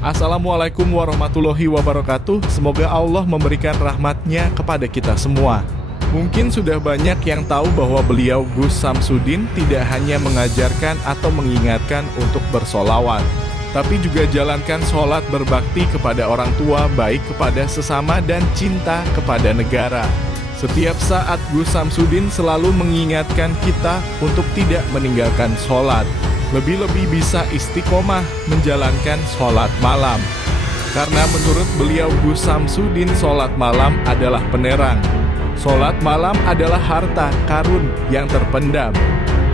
Assalamualaikum warahmatullahi wabarakatuh. Semoga Allah memberikan rahmatnya kepada kita semua. Mungkin sudah banyak yang tahu bahwa beliau Gus Samsudin tidak hanya mengajarkan atau mengingatkan untuk bersolawat, tapi juga jalankan sholat berbakti kepada orang tua, baik kepada sesama dan cinta kepada negara. Setiap saat Gus Samsudin selalu mengingatkan kita untuk tidak meninggalkan sholat. Lebih-lebih bisa istiqomah menjalankan sholat malam. Karena menurut beliau Gus Samsudin, sholat malam adalah penerang. Sholat malam adalah harta karun yang terpendam.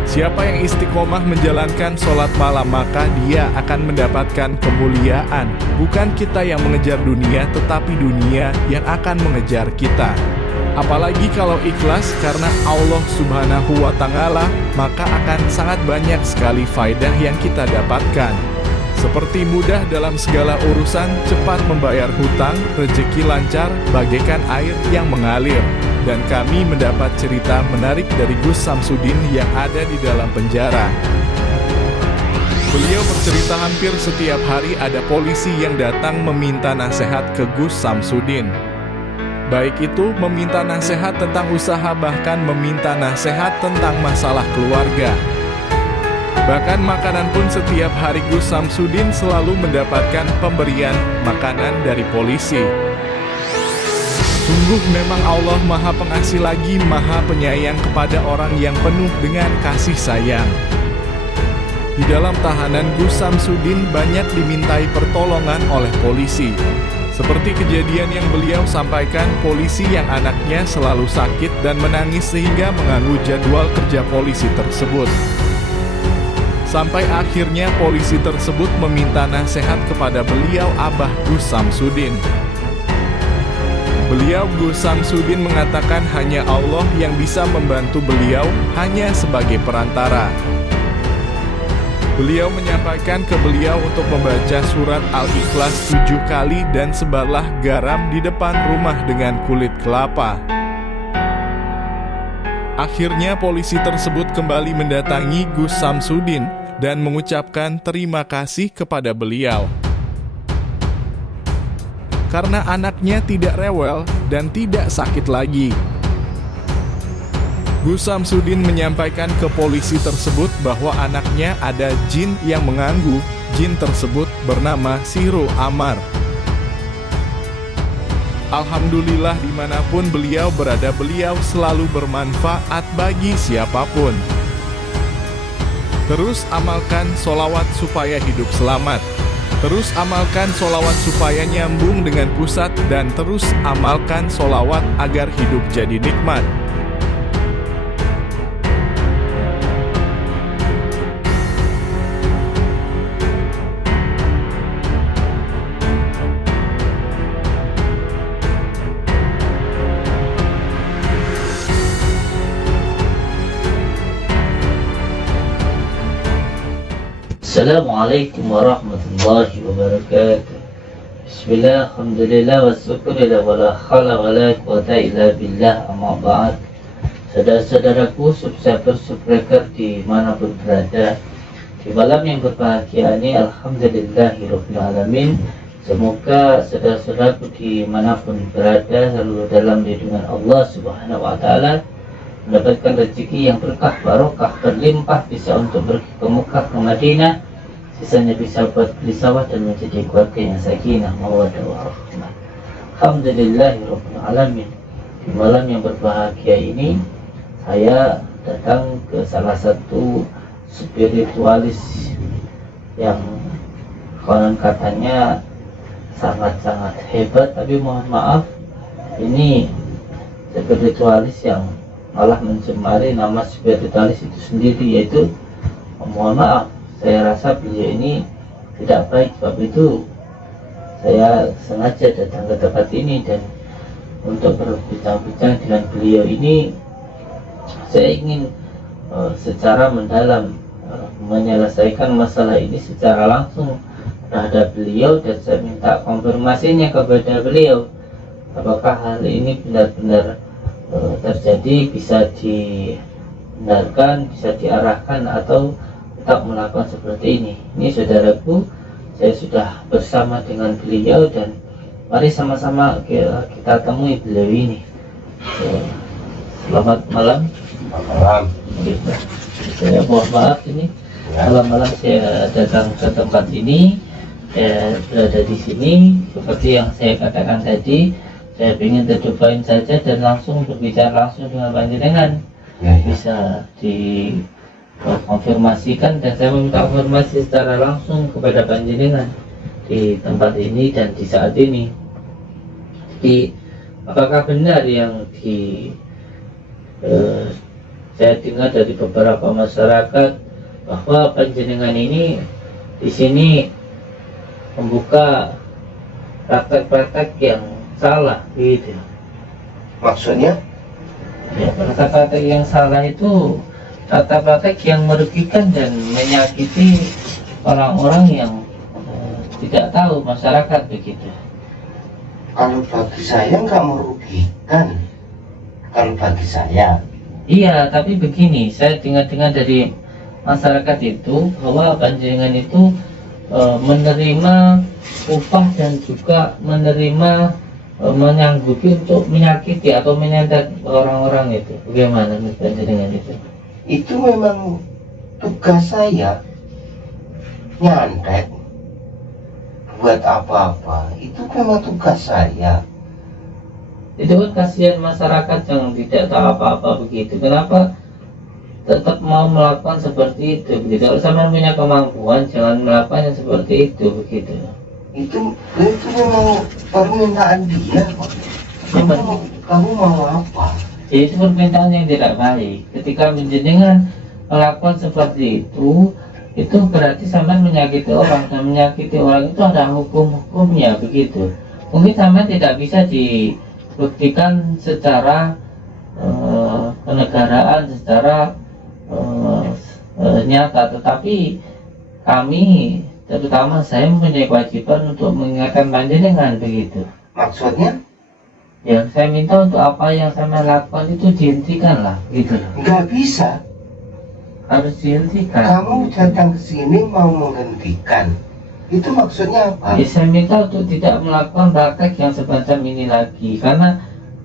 Siapa yang istiqomah menjalankan sholat malam, maka dia akan mendapatkan kemuliaan. Bukan kita yang mengejar dunia, tetapi dunia yang akan mengejar kita. Apalagi kalau ikhlas karena Allah Subhanahu wa Ta'ala, maka akan sangat banyak sekali faedah yang kita dapatkan. Seperti mudah dalam segala urusan, cepat membayar hutang, rezeki lancar, bagaikan air yang mengalir. Dan kami mendapat cerita menarik dari Gus Samsudin yang ada di dalam penjara. Beliau bercerita hampir setiap hari ada polisi yang datang meminta nasihat ke Gus Samsudin. Baik itu meminta nasihat tentang usaha, bahkan meminta nasihat tentang masalah keluarga. Bahkan makanan pun setiap hari Gus Samsudin selalu mendapatkan pemberian makanan dari polisi. Sungguh memang Allah Maha Pengasih lagi Maha Penyayang kepada orang yang penuh dengan kasih sayang. Di dalam tahanan Gus Samsudin banyak dimintai pertolongan oleh polisi. Seperti kejadian yang beliau sampaikan, polisi yang anaknya selalu sakit dan menangis sehingga mengganggu jadwal kerja polisi tersebut. Sampai akhirnya polisi tersebut meminta nasihat kepada beliau Abah Gus Samsudin. Beliau Gus Samsudin mengatakan hanya Allah yang bisa membantu beliau, hanya sebagai perantara. Beliau menyampaikan ke beliau untuk membaca surat Al-Ikhlas 7 kali dan sebarlah garam di depan rumah dengan kulit kelapa. Akhirnya polisi tersebut kembali mendatangi Gus Samsudin dan mengucapkan terima kasih kepada beliau. Karena anaknya tidak rewel dan tidak sakit lagi. Gus Samsudin menyampaikan ke polisi tersebut bahwa anaknya ada jin yang mengganggu. Jin tersebut bernama Siro Amar. Alhamdulillah dimanapun beliau berada, beliau selalu bermanfaat bagi siapapun. Terus amalkan solawat supaya hidup selamat. Terus amalkan solawat supaya nyambung dengan pusat. Dan terus amalkan solawat agar hidup jadi nikmat. Assalamualaikum warahmatullahi wabarakatuh. Bismillah, alhamdulillah, wa syukurillah, wa la khala wa la quwata illa billah, amma ba'd. Saudara-saudaraku, subscriber dimanapun berada, di malam yang berbahagia ini, alhamdulillahirabbil alamin. Semoga saudara-saudaraku dimanapun berada selalu dalam lindungan Allah Subhanahu wa Ta'ala, mendapatkan rezeki yang berkah, barokah, berlimpah, bisa untuk pergi ke Mekah, ke Madinah, sisanya bisa buat beli sawah dan menjadi keluarga yang sakinah, mawaddah warahmah. Alhamdulillahirabbil alamin. Di malam yang berbahagia ini, saya datang ke salah satu spiritualis yang konon katanya sangat-sangat hebat, tapi mohon maaf, ini spiritualis yang malah mencemari nama spiritualis itu sendiri, yaitu mohon maaf, saya rasa beliau ini tidak baik. Sebab itu saya sengaja datang ke tempat ini dan untuk berbincang-bincang dengan beliau ini. Saya ingin secara mendalam menyelesaikan masalah ini secara langsung terhadap beliau, dan saya minta konfirmasinya kepada beliau apakah hal ini benar-benar terjadi, bisa dibenarkan, bisa diarahkan, atau tetap melakukan seperti ini. Ini saudaraku, saya sudah bersama dengan beliau, dan mari sama-sama kita temui beliau ini. Selamat malam. Malam. Saya mohon maaf ini malam-malam saya datang ke tempat ini, saya berada di sini seperti yang saya katakan tadi. Saya ingin tercobain saja dan langsung berbicara langsung dengan panjenengan. Bisa dikonfirmasikan, dan saya meminta konfirmasi secara langsung kepada panjenengan di tempat ini dan di saat ini. Jadi apakah benar yang saya dengar dari beberapa masyarakat bahwa panjenengan ini di sini membuka praktek-praktek yang salah gitu? Maksudnya? Ya, praktek-praktek yang salah itu praktek-praktek yang merugikan dan menyakiti orang-orang yang tidak tahu, masyarakat begitu. Kalau bagi saya nggak merugikan. Kalau bagi saya. Iya, tapi begini, saya dengar-dengar dari masyarakat itu bahwa panjenengan itu menerima upah dan juga menerima menyanggupi untuk menyakiti atau menyantet orang-orang itu. Bagaimana menurut panjenengan itu? Itu memang tugas saya. Nyantet buat apa-apa, itu memang tugas saya. Itu kan kasihan masyarakat yang tidak tahu apa-apa begitu. Kenapa tetap mau melakukan seperti itu begitu? Kalau sama punya kemampuan, jangan melakukan yang seperti itu begitu. Itu memang permintaan dia. Kamu mau apa? Jadi itu permintaan yang tidak baik. Ketika panjenengan melakukan seperti itu berarti sampean menyakiti orang, dan menyakiti orang itu ada hukum-hukumnya begitu. Mungkin sampean tidak bisa dibuktikan secara kenegaraan, secara nyata, tetapi kami, terutama saya, mempunyai kewajiban untuk mengingatkan panjenengan begitu. Maksudnya? Ya, saya minta untuk apa yang saya lakukan itu dihentikan lah gitu. Nggak bisa. Harus dihentikan. Kamu datang ke sini mau menghentikan. Itu maksudnya apa? Ya, saya minta untuk tidak melakukan praktek yang semacam ini lagi, karena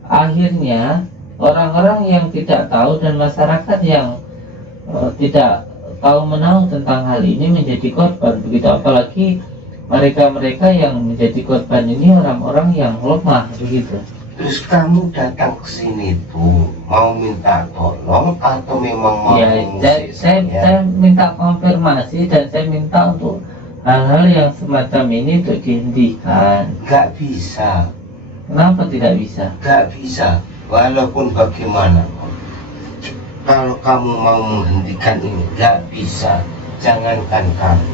akhirnya orang-orang yang tidak tahu dan masyarakat yang tidak tahu menahu tentang hal ini menjadi korban begitu. Apalagi mereka-mereka yang menjadi korban ini orang-orang yang lemah begitu. Terus kamu datang ke sini tuh mau minta tolong atau memang mau Ya, mengusik saya minta konfirmasi, dan saya minta untuk hal-hal yang semacam ini untuk dihentikan. Gak bisa. Kenapa tidak bisa? Gak bisa. Walaupun bagaimana, kalau kamu mau menghentikan ini gak bisa. Jangankan kamu.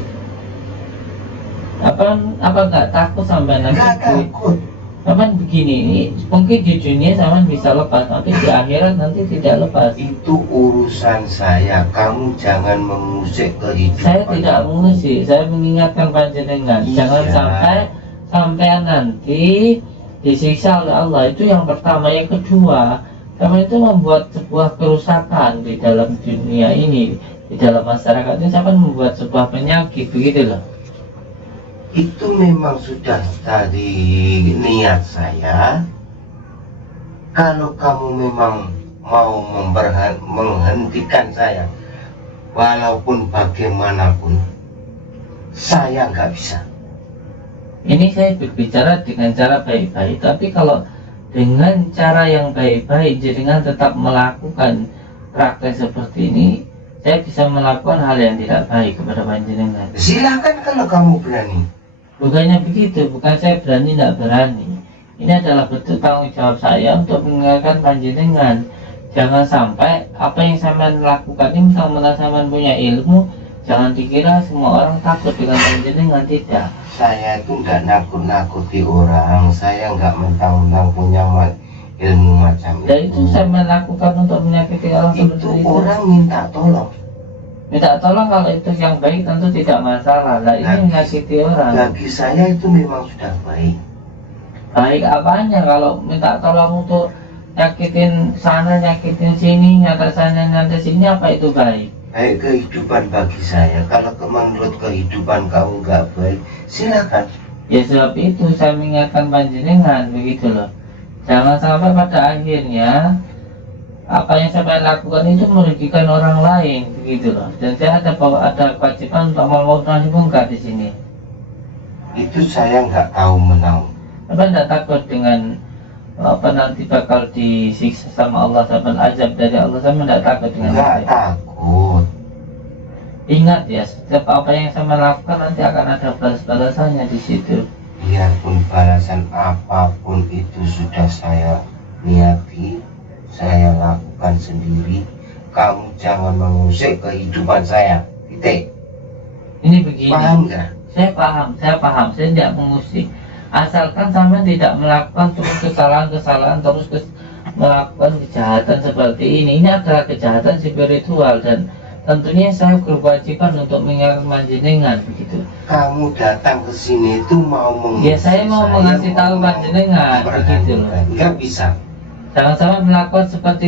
Apa nggak takut sampai nanti? Gak takut. Sampai begini, ini mungkin di dunia sampai bisa lepas, tapi di akhirat nanti tidak lepas. Itu urusan saya. Kamu jangan mengusik kehidupan. Saya tidak aku. mengusik, saya mengingatkan panjenengan. Iya. Jangan sampai nanti disiksa oleh Allah. Itu yang pertama. Yang kedua, kamu itu membuat sebuah kerusakan di dalam dunia ini, di dalam masyarakat ini, sampai membuat sebuah penyakit begitu loh. Itu memang sudah dari niat saya. Kalau kamu memang mau menghentikan saya, walaupun bagaimanapun, saya nggak bisa. Ini saya berbicara dengan cara baik-baik, tapi kalau dengan cara yang baik-baik, dengan tetap melakukan praktek seperti ini, saya bisa melakukan hal yang tidak baik kepada panjenengan. Silakan kalau kamu berani. Bukannya begitu, bukan saya berani tidak berani. Ini adalah bentuk tanggung jawab saya untuk mengingatkan panjenengan. Jangan sampai apa yang saya lakukan ini, mentang-mentang saya punya ilmu, jangan dikira semua orang takut dengan panjenengan. Tidak. Saya itu nggak nakut-nakuti orang. Saya nggak mentang-mentang punya ilmu macam Dan itu saya melakukan untuk menyakiti orang seperti Itu itu. orang minta tolong. Minta tolong kalau itu yang baik tentu tidak masalah. Lah ini menyakiti orang. Bagi saya itu memang sudah baik. Baik apanya kalau minta tolong untuk nyakitin sana, nyakitin sini, nyata sana, nyata sini, apa itu baik? baik kehidupan bagi saya. Kalau menurut kehidupan kamu nggak baik, silakan. Ya sebab itu saya mengingatkan panjenengan begitu loh. Jangan sampai pada akhirnya apa yang saya lakukan itu merugikan orang lain begitu loh. Dan saya ada kewajiban untuk mau nahi mungkar di sini. Itu saya nggak tahu menahu. Apa tidak takut dengan apa nanti bakal disiksa sama Allah, sama azab dari Allah, sama tidak takut dengan Nggak itu? takut. Ingat ya, setiap apa yang saya lakukan nanti akan ada balas-balasannya di situ. Biarpun balasan apapun itu sudah saya niati, saya lakukan sendiri. Kamu jangan mengusik kehidupan saya. Titik. Ini begini. Paham nggak? Saya paham, saya tidak mengusik. Asalkan sampai tidak melakukan terus kesalahan-kesalahan, melakukan kejahatan seperti ini. Ini adalah kejahatan spiritual dan tentunya saya berkewajiban untuk mengingatkan panjenengan begitu. Kamu datang ke sini itu mau mengusik Ya saya mau mengasih tahu panjenengan begitu loh. Nggak bisa. Jangan sampai melakukan seperti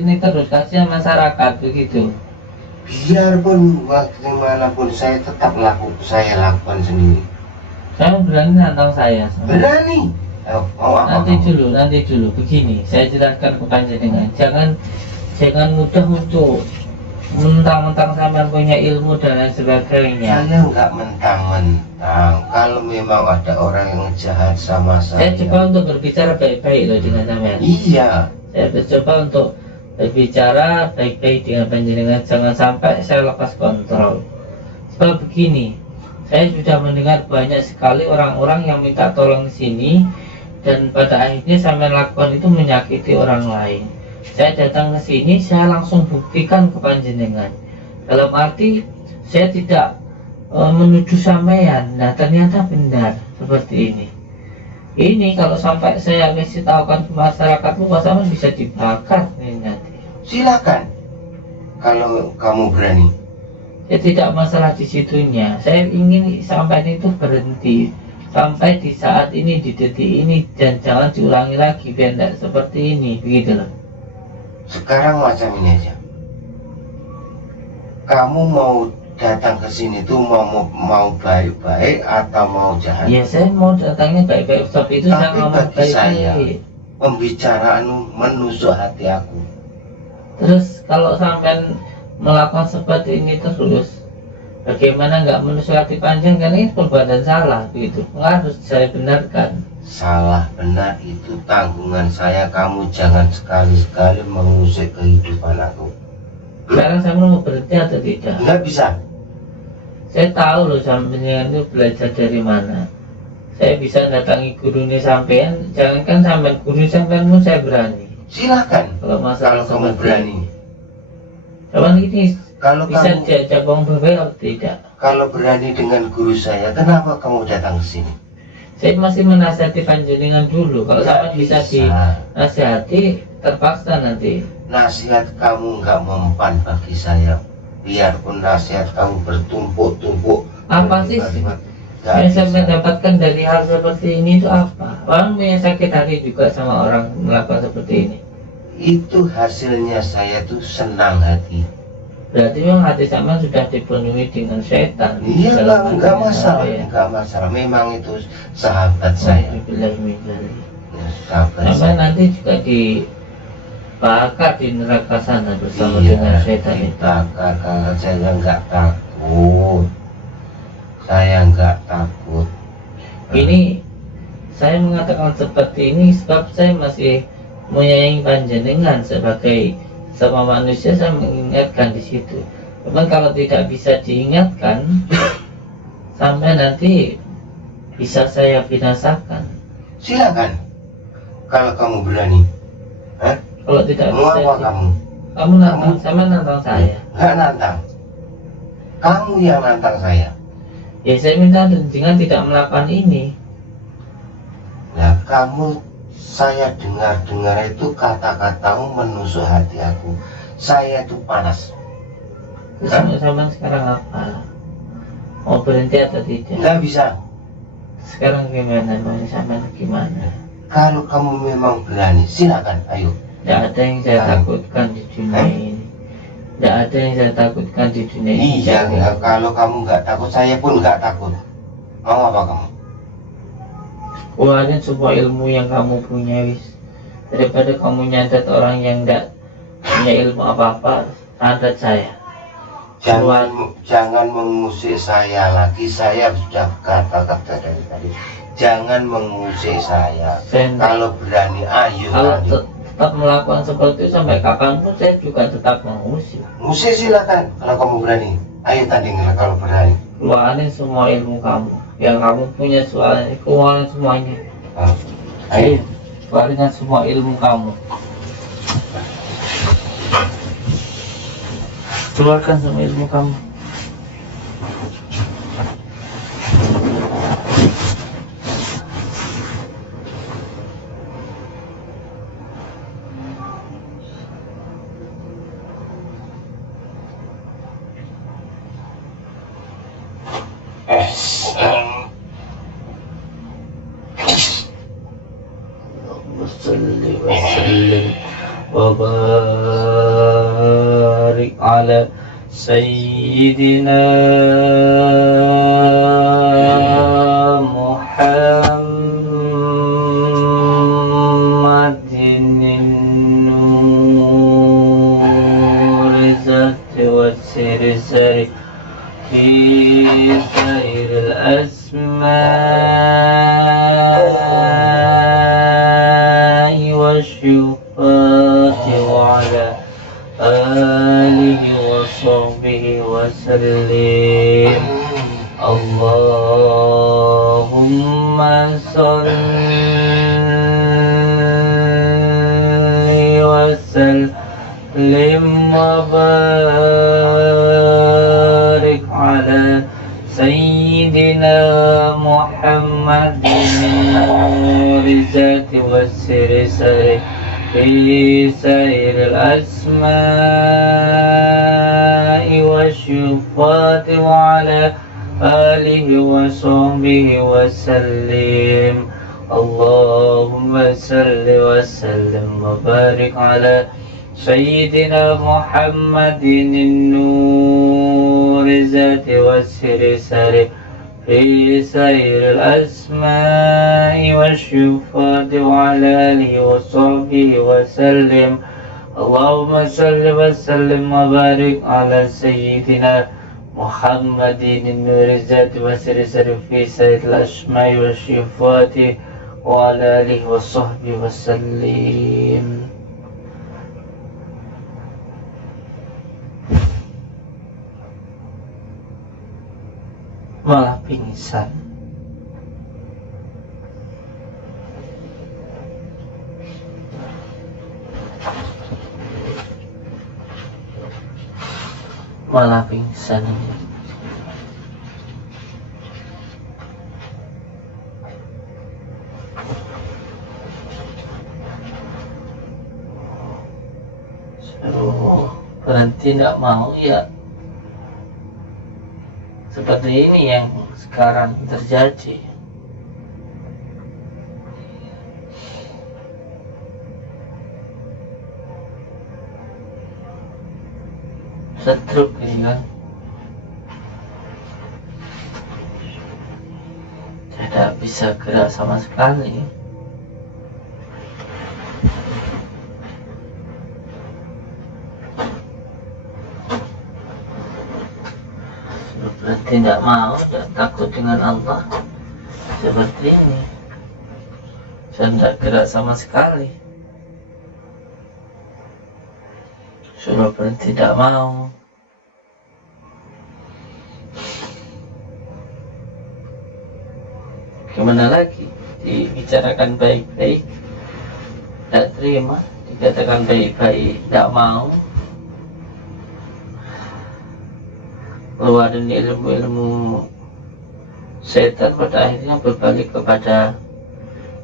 ini terus, kasihan masyarakat begitu. Biarpun bagaimanapun saya tetap saya lakukan sendiri. Saya berani nantang saya. Berani. Mau apa Nanti kamu? dulu begini, saya jelaskan ke panjenengan. Jangan mudah untuk mentang-mentang sampean punya ilmu dan lain sebagainya. Saya nggak mentang-mentang. Kalau memang ada orang yang jahat sama Saya saya, coba untuk berbicara baik-baik loh dengan sampean. iya. Saya mencoba untuk berbicara baik-baik dengan panjenengan, jangan sampai saya lepas kontrol. Sebab begini, saya sudah mendengar banyak sekali orang-orang yang minta tolong di sini dan pada akhirnya sampai lakukan itu menyakiti orang lain. Saya datang ke sini, saya langsung buktikan ke panjenengan. Dalam arti saya tidak menuduh sampean. Nah ternyata benar seperti ini. Ini kalau sampai saya kasih tahukan ke masyarakat luas, sama bisa dibakar nih nanti. Silakan. Kalau kamu berani. Ya tidak masalah di situnya. Saya ingin sampai itu berhenti sampai di saat ini, di detik ini, dan jangan diulangi lagi biar tidak seperti ini, begitu loh. Sekarang macam ini aja. Kamu mau datang ke sini tuh mau baik-baik atau mau jahat? Ya saya mau datangnya baik-baik, sebab itu saya Tapi ngomong bagi saya, baik-baik. pembicaraanmu menusuk hati aku. Terus kalau sampai melakukan seperti ini terus, bagaimana nggak menusuk hati panjang? Kan ini perbuatan salah, begitu. Nggak harus saya benarkan. Salah benar itu tanggungan saya. Kamu jangan sekali-sekali mengusik kehidupan aku. Sekarang saya mau berhenti atau tidak? Nggak bisa. Saya tahu loh sampean itu belajar dari mana. Saya bisa datangi gurunya sampean, jangankan sampean guru sampean pun saya berani. Silakan. Kalau masalah Kalau kamu seperti berani. ini. Cuman ini Kalau bisa kamu diajak bang baik atau tidak? kalau berani dengan guru saya, kenapa kamu datang ke sini? Saya masih menasihati panjenengan dulu. Kalau Nggak sampean bisa bisa. dinasihati, terpaksa nanti. Nasihat kamu nggak mempan bagi saya. Biarpun nasihat kamu bertumpuk-tumpuk. Apa sih berlipat-lipat, nggak yang saya bisa. mendapatkan dari hal seperti ini itu apa? Orang punya sakit hati juga sama orang melakukan seperti ini. Itu hasilnya saya tuh senang hati. Berarti memang hati sama sudah dipenuhi dengan setan. Iya Dalam lah, nggak hatinya masalah, saya. nggak masalah. Memang itu sahabat saya. Alhamdulillah, alhamdulillah. Ya, sahabat Sampai saya. nanti juga dibakar di neraka sana bersama Iya, dengan setan itu. Kakak saya nggak takut. Saya nggak takut. Ini saya mengatakan seperti ini sebab saya masih menyayangi panjenengan sebagai sama manusia. Saya mengingatkan di situ. Cuman kalau tidak bisa diingatkan, sampai nanti bisa saya binasakan. Silakan. Kalau kamu berani. Hah? Kalau tidak Mau bisa, apa kamu? kamu nantang, sama nantang saya. Nggak nantang. Kamu yang nantang saya. Ya saya minta jangan tidak melakukan ini. Nah, saya dengar itu kata-katamu menusuk hati aku. Saya tuh panas. Terus sama sekarang apa? Mau berhenti atau tidak? Nggak bisa. Sekarang gimana? Mau sama gimana? Kalau kamu memang berani, silakan. Ayo. Tidak ada yang saya takutkan di dunia ini. Tidak ada yang saya takutkan di dunia ini. Iya, kalau kamu nggak takut, saya pun nggak takut. Mau apa kamu? Keluarin semua ilmu yang kamu punya, wis. Daripada kamu nyantet orang yang tidak punya ilmu apa-apa, santet saya. Jangan mengusik saya lagi. Saya sudah kata-kata dari tadi. Jangan mengusik saya. Kalau berani, ayo. Kalau tetap melakukan seperti itu sampai kapanpun, saya juga tetap mengusik. Musik silakan kalau kamu berani. Ayo tandinglah kalau berani. Keluarin semua ilmu kamu yang kamu punya, soalnya keluarin semuanya. Ayo. Keluarin semua ilmu kamu. Keluarkan semua ilmu kamu. Salli wa sallim wa barik ala sayyidina Muhammadin nur zati wa siri sari fi sairil والشفاة وعلى آله وصحبه وسلم. اللهم صل وسلم وبارك على سيدنا محمد نور الذات والسر سر في سائر الأسماء والصفات وعلى آله وصحبه وسلم. اللهم صل وسلم وبارك على سيدنا محمد النور الذات والسر سر في سائر الأسماء والصفات وعلى آله وصحبه وسلم. اللهم صل وسلم وبارك على سيدنا محمد النور الذات والسر سر في سائر الأسماء والصفات وعلى آله وصحبه وسلم. Malah pingsan. Malah pingsan. Berhenti tidak mau ya. Seperti ini yang sekarang terjadi. Stroke ini kan. Tidak bisa gerak sama sekali. Tidak mau, tidak takut dengan Allah seperti ini. Saya tidak gerak sama sekali. Sudah berhenti, tidak mau. Gimana lagi? Dibicarakan baik-baik, tidak terima. Dikatakan baik-baik, tidak mau. Keluarin ilmu-ilmu setan, pada akhirnya berbalik kepada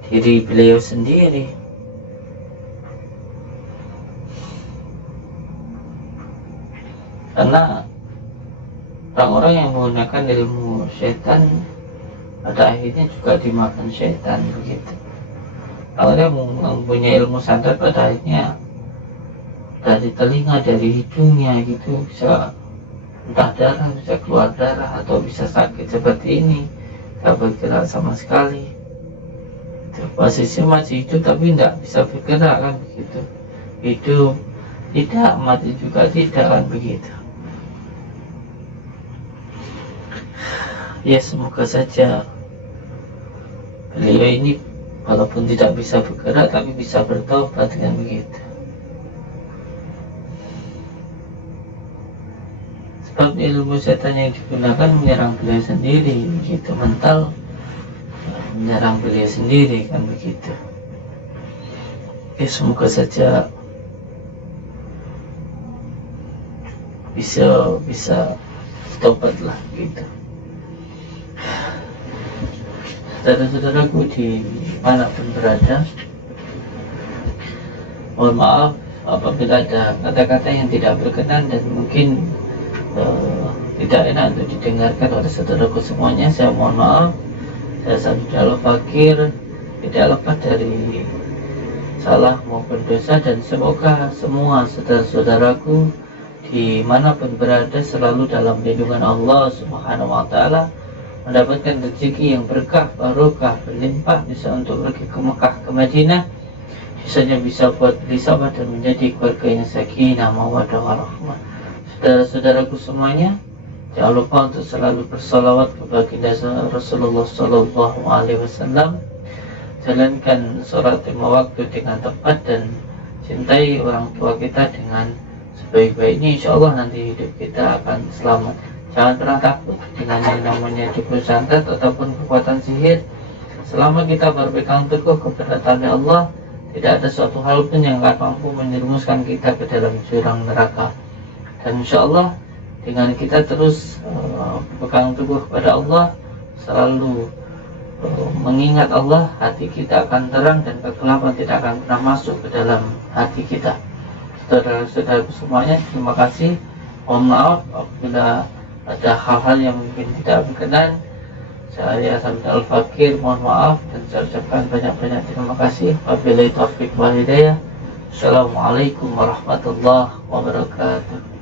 diri beliau sendiri. Karena orang-orang yang menggunakan ilmu setan pada akhirnya juga dimakan setan begitu. Kalau dia mempunyai ilmu santet, pada akhirnya dari telinga, dari hidungnya gitu, bisa entah darah, bisa keluar darah, atau bisa sakit seperti ini, tak bergerak sama sekali. Posisi masih hidup tapi tidak bisa bergerak kan begitu. Hidup tidak, mati juga tidak kan begitu. Ya semoga saja beliau ini walaupun tidak bisa bergerak tapi bisa bertobat dengan begitu. Sebab ilmu setan yang digunakan menyerang beliau sendiri begitu, mental menyerang beliau sendiri kan begitu. Ya semoga saja bisa tobatlah gitu. Saudara-saudaraku di manapun berada, mohon maaf apabila ada kata-kata yang tidak berkenan dan mungkin tidak enak untuk didengarkan oleh saudaraku semuanya. Saya mohon maaf. Saya Samsudin Al-Fakir tidak lepas dari salah maupun dosa, dan semoga semua saudara-saudaraku dimanapun berada selalu dalam lindungan Allah Subhanahu wa Ta'ala, mendapatkan rezeki yang berkah, barokah, berlimpah, bisa untuk pergi ke Mekah, ke Madinah, bisanya bisa buat risalah dan menjadi keluarga yang sakinah, mawaddah, warahmah. Saudara-saudaraku semuanya, jangan lupa untuk selalu bersalawat kepada baginda Rasulullah Sallallahu Alaihi Wasallam, jalankan sholat lima waktu dengan tepat, dan cintai orang tua kita dengan sebaik-baiknya. Insya Allah nanti hidup kita akan selamat. Jangan pernah takut dengan yang namanya dukun santet ataupun kekuatan sihir. Selama kita berpegang teguh kepada tanda Allah, tidak ada suatu hal pun yang akan mampu menjerumuskan kita ke dalam jurang neraka. Dan insya Allah dengan kita terus berpegang teguh kepada Allah, selalu mengingat Allah, hati kita akan terang dan kegelapan tidak akan pernah masuk ke dalam hati kita. Saudara-saudara semuanya, terima kasih. Mohon maaf apabila ada hal-hal yang mungkin tidak berkenan. Saya Samsudin Al-Fakir mohon maaf, dan saya ucapkan banyak-banyak terima kasih. Wabillahi taufiq wal hidayah. Assalamualaikum warahmatullahi wabarakatuh.